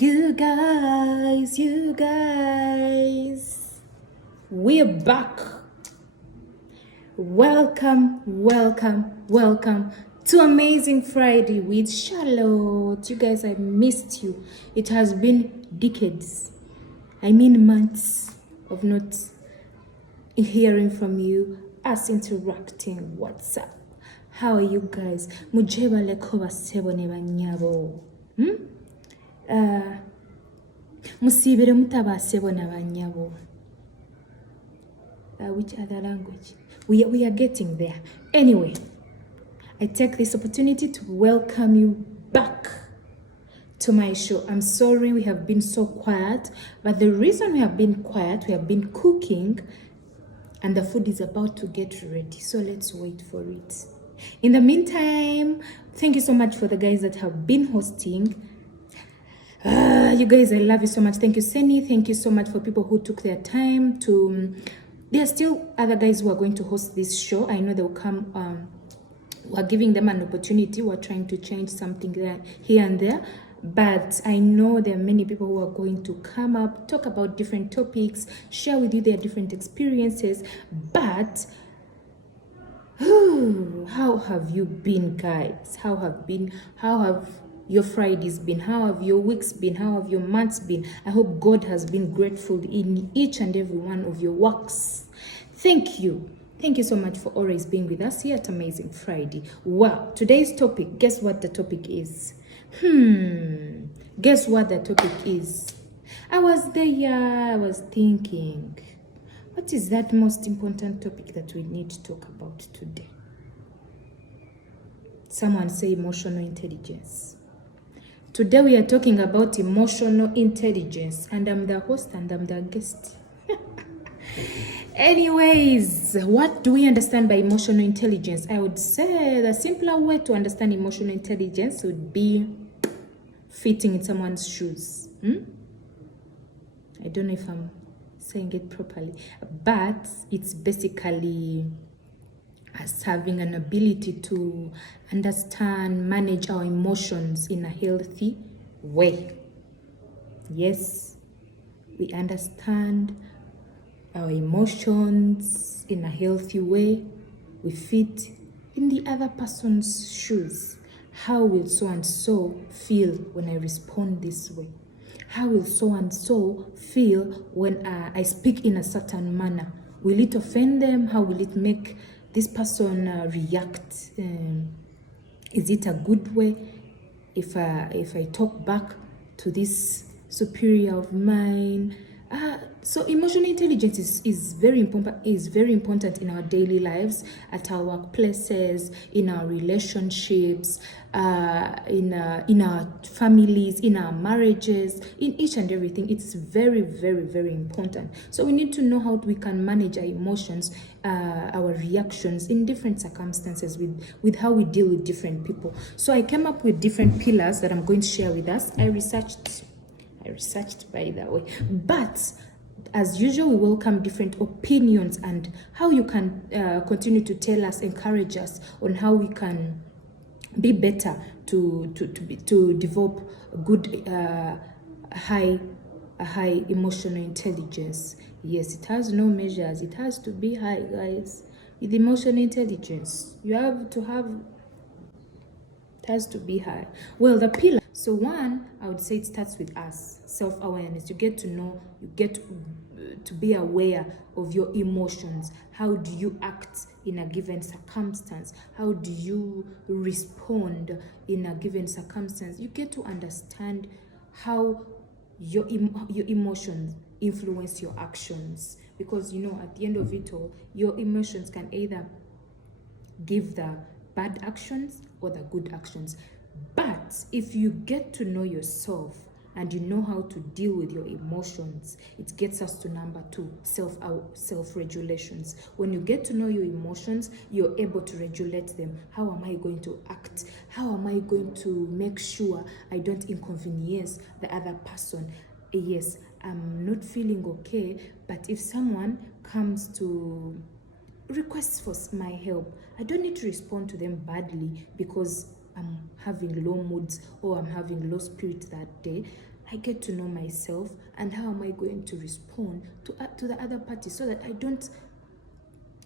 You guys, we're back. Welcome to Amazing Friday with Charlotte. You guys, I missed you. It has been decades, months of not hearing from you, us interacting. What's up? How are you guys? Mujeba leko basebo ne banyabo. Musibire mutabasebo na banyabo. Which other language? We are getting there. Anyway, I take this opportunity to welcome you back to my show. I'm sorry we have been so quiet, but the reason we have been quiet, we have been cooking and the food is about to get ready. So let's wait for it. In the meantime, thank you so much for the guys that have been hosting. You guys, I love you so much. Thank you, Seni. Thank you so much for people who took their time to... There are still other guys who are going to host this show. I know they'll come. We're giving them an opportunity. We're trying to change something there, here and there. But I know there are many people who are going to come up, talk about different topics, share with you their different experiences. But how have you been, guys? How have your Fridays been? How have your weeks been? How have your months been? I hope God has been grateful in each and every one of your works. Thank you. Thank you so much for always being with us here at Amazing Friday. Wow, today's topic, guess what the topic is? Guess what the topic is? I was there, I was thinking, what is that most important topic that we need to talk about today? Someone say emotional intelligence. Today we are talking about emotional intelligence, and I'm the host and I'm the guest. Anyways, what do we understand by emotional intelligence? I would say the simpler way to understand emotional intelligence would be fitting in someone's shoes. I don't know if I'm saying it properly, but it's basically us having an ability to understand, manage our emotions in a healthy way. Yes, we understand our emotions in a healthy way. We fit in the other person's shoes. How will so and so feel when I respond this way? How will so and so feel when I speak in a certain manner? Will it offend them? How will it make this person react? Is it a good way if I talk back to this superior of mine? So emotional intelligence is very important in our daily lives, at our workplaces, in our relationships, in our families, in our marriages, in each and everything. It's very important. So we need to know how we can manage our emotions, our reactions in different circumstances with how we deal with different people. So I came up with different pillars that I'm going to share with us. I researched by the way, but as usual, we welcome different opinions and how you can continue to tell us, encourage us on how we can be better to develop good high emotional intelligence. Yes, it has no measures. It has to be high, guys. With emotional intelligence, you have to have. It has to be high. Well, the pillar. So one, I would say it starts with us, self-awareness. You get to know, you get to be aware of your emotions. How do you act in a given circumstance? How do you respond in a given circumstance? You get to understand how your emotions influence your actions. Because, at the end of it all, your emotions can either give the bad actions or the good actions. But if you get to know yourself and you know how to deal with your emotions, it gets us to number 2, self-regulations. When you get to know your emotions, you're able to regulate them. How am I going to act? How am I going to make sure I don't inconvenience the other person? Yes, I'm not feeling okay, but if someone comes to requests for my help, I don't need to respond to them badly because I'm having low moods or I'm having low spirit that day. I get to know myself and how am I going to respond to the other party so that I don't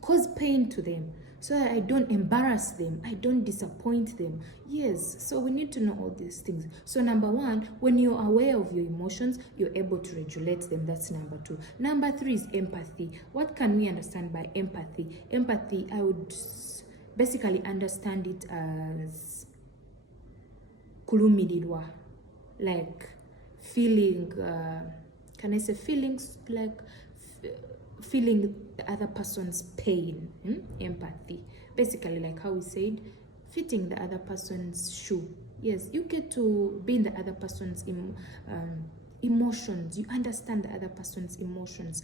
cause pain to them, so that I don't embarrass them, I don't disappoint them. Yes, so we need to know all these things. So number one, when you're aware of your emotions, you're able to regulate them. That's number two. Number three is empathy. What can we understand by empathy? Empathy, I would basically understand it as kulumirirwa, like feeling, can I say feelings, like feeling the other person's pain. Empathy, basically, like how we said, fitting the other person's shoe. Yes, you get to be in the other person's emotions. You understand the other person's emotions.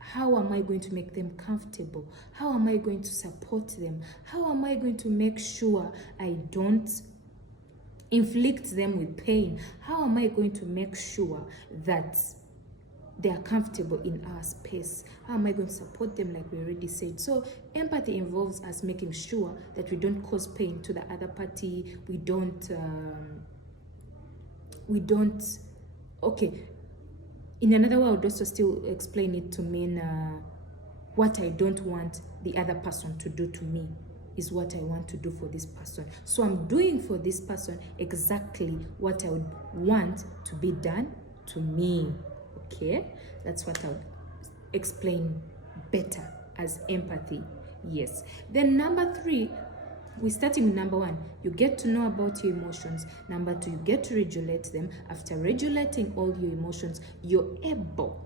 How am I going to make them comfortable? How am I going to support them? How am I going to make sure I don't inflict them with pain? How am I going to make sure that they are comfortable in our space? How am I going to support them, like we already said? So empathy involves us making sure that we don't cause pain to the other party. We don't okay, in another way, I would also still explain it to mean what I don't want the other person to do to me is what I want to do for this person. So I'm doing for this person exactly what I would want to be done to me. Okay, that's what I would explain better as empathy. Yes. Then number three, we're starting with number one. You get to know about your emotions. Number two, you get to regulate them. After regulating all your emotions, you're able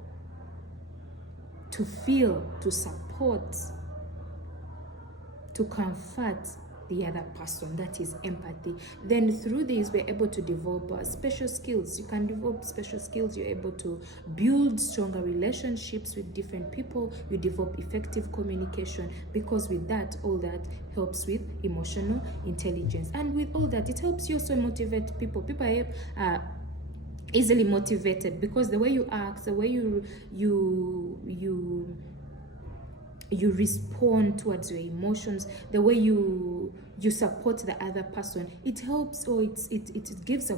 to feel, to support, to comfort the other person. That is empathy. Then through this, we're able to develop special skills. You can develop special skills. You're able to build stronger relationships with different people. You develop effective communication, because with that, all that helps with emotional intelligence. And with all that, it helps you also motivate people. People are easily motivated because the way you act, the way you respond towards your emotions, the way you support the other person, it helps, or it gives a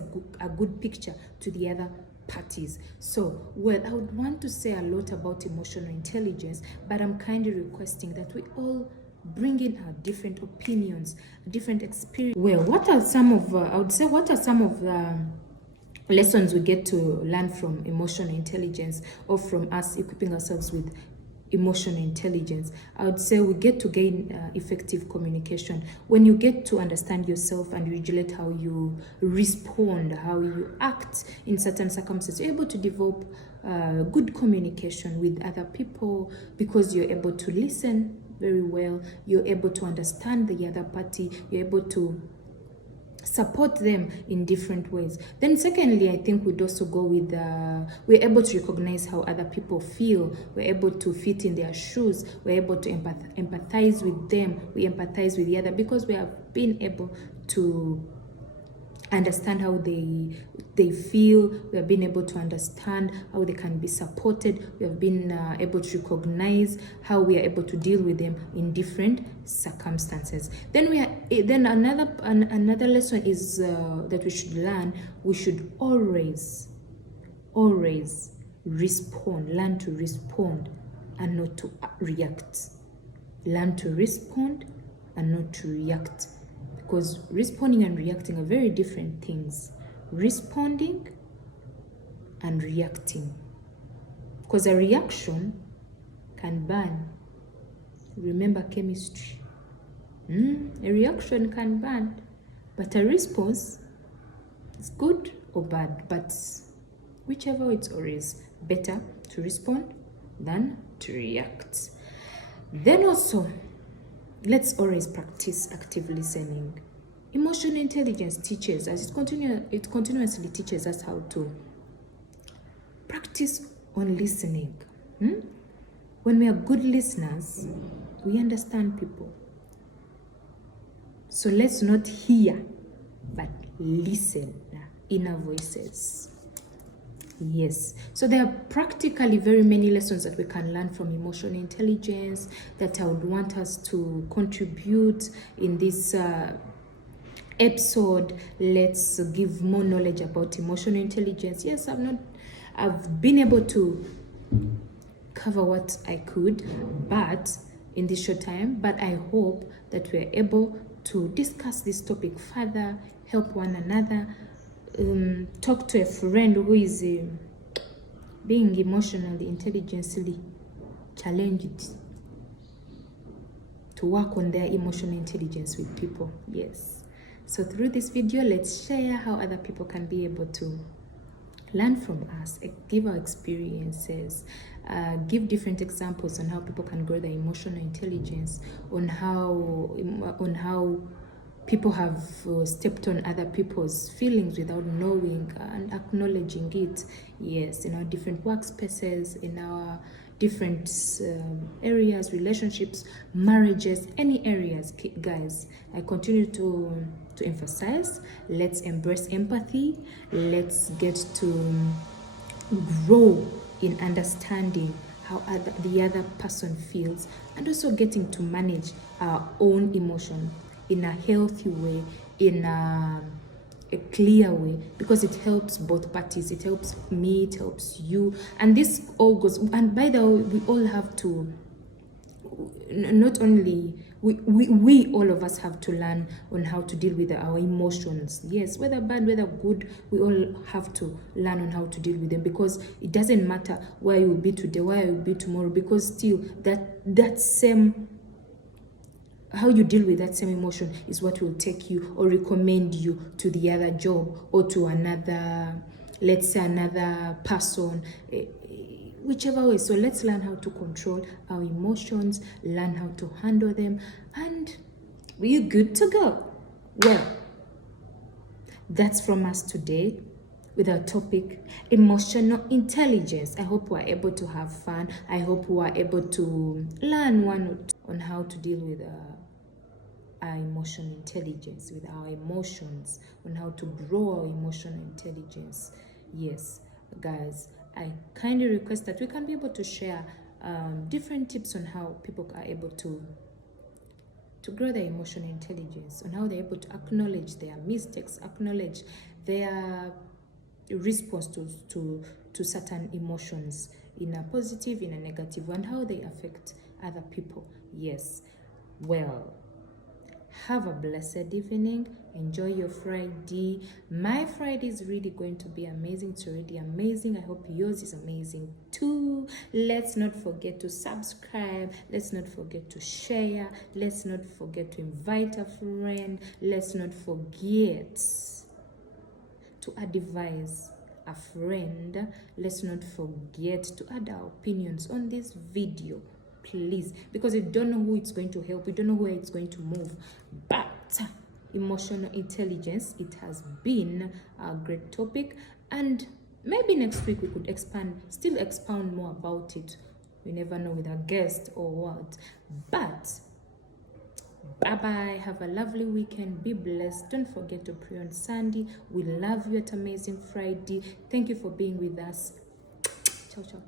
good picture to the other parties. So, well, I would want to say a lot about emotional intelligence, but I'm kindly requesting that we all bring in our different opinions, different experiences. Well, what are some of the lessons we get to learn from emotional intelligence, or from us equipping ourselves with emotional intelligence? I would say we get to gain effective communication. When you get to understand yourself and regulate how you respond, how you act in certain circumstances, you're able to develop good communication with other people, because you're able to listen very well, you're able to understand the other party, you're able to support them in different ways. Then secondly, I think we'd also go with we're able to recognize how other people feel. We're able to fit in their shoes. We're able to empathize with them. We empathize with the other because we have been able to understand how they feel. We have been able to understand how they can be supported. We have been able to recognize how we are able to deal with them in different circumstances. Then another lesson is that we should learn. We should always respond. Learn to respond and not to react. Learn to respond and not to react. Because responding and reacting are very different things. Responding and reacting. Because a reaction can burn. Remember chemistry. A reaction can burn. But a response is good or bad. But whichever, it's always better to respond than to react. Then also, let's always practice active listening. Emotional intelligence teaches us, it continuously teaches us how to practice on listening. When we are good listeners, we understand people. So let's not hear, but listen. Inner voices. Yes. So there are practically very many lessons that we can learn from emotional intelligence that I would want us to contribute in this episode, let's give more knowledge about emotional intelligence. Yes, I've been able to cover what I could, but in this short time, but I hope that we're able to discuss this topic further, help one another, talk to a friend who is being emotionally, intelligently challenged, to work on their emotional intelligence with people. Yes. So through this video, let's share how other people can be able to learn from us, give our experiences, give different examples on how people can grow their emotional intelligence, on how people have stepped on other people's feelings without knowing and acknowledging it. Yes, in our different workspaces, in our different areas, relationships, marriages, any areas, guys. I continue to emphasize, let's embrace empathy, let's get to grow in understanding how the other person feels, and also getting to manage our own emotion in a healthy way, in a clear way, because it helps both parties. It helps me, it helps you, and this all goes. And by the way, we all have to, not only we all of us have to learn on how to deal with our emotions. Yes, whether bad, whether good, we all have to learn on how to deal with them, because it doesn't matter where you will be today, where you will be tomorrow, because still that same, how you deal with that same emotion is what will take you or recommend you to the other job or to another, let's say another person, whichever way. So let's learn how to control our emotions, learn how to handle them, and we're good to go. Well, that's from us today with our topic, emotional intelligence. I hope we're able to have fun. I hope we are able to learn one or two on how to deal with our emotional intelligence, with our emotions, on how to grow our emotional intelligence. Yes, guys, I kindly request that we can be able to share different tips on how people are able to grow their emotional intelligence, on how they're able to acknowledge their mistakes, acknowledge their response to certain emotions, in a positive, in a negative, and how they affect other people. Yes, well, have a blessed evening. Enjoy your Friday. My Friday is really going to be amazing. It's already amazing. I hope yours is amazing too. Let's not forget to subscribe. Let's not forget to share. Let's not forget to invite a friend. Let's not forget to advise a friend. Let's not forget to add our opinions on this video, please, because we don't know who it's going to help, we don't know where it's going to move. But emotional intelligence, it has been a great topic, and maybe next week we could expound more about it. We never know, with a guest or what. But bye-bye. Have a lovely weekend. Be blessed. Don't forget to pray on Sunday. We love you. At Amazing Friday. Thank you for being with us. Ciao, ciao.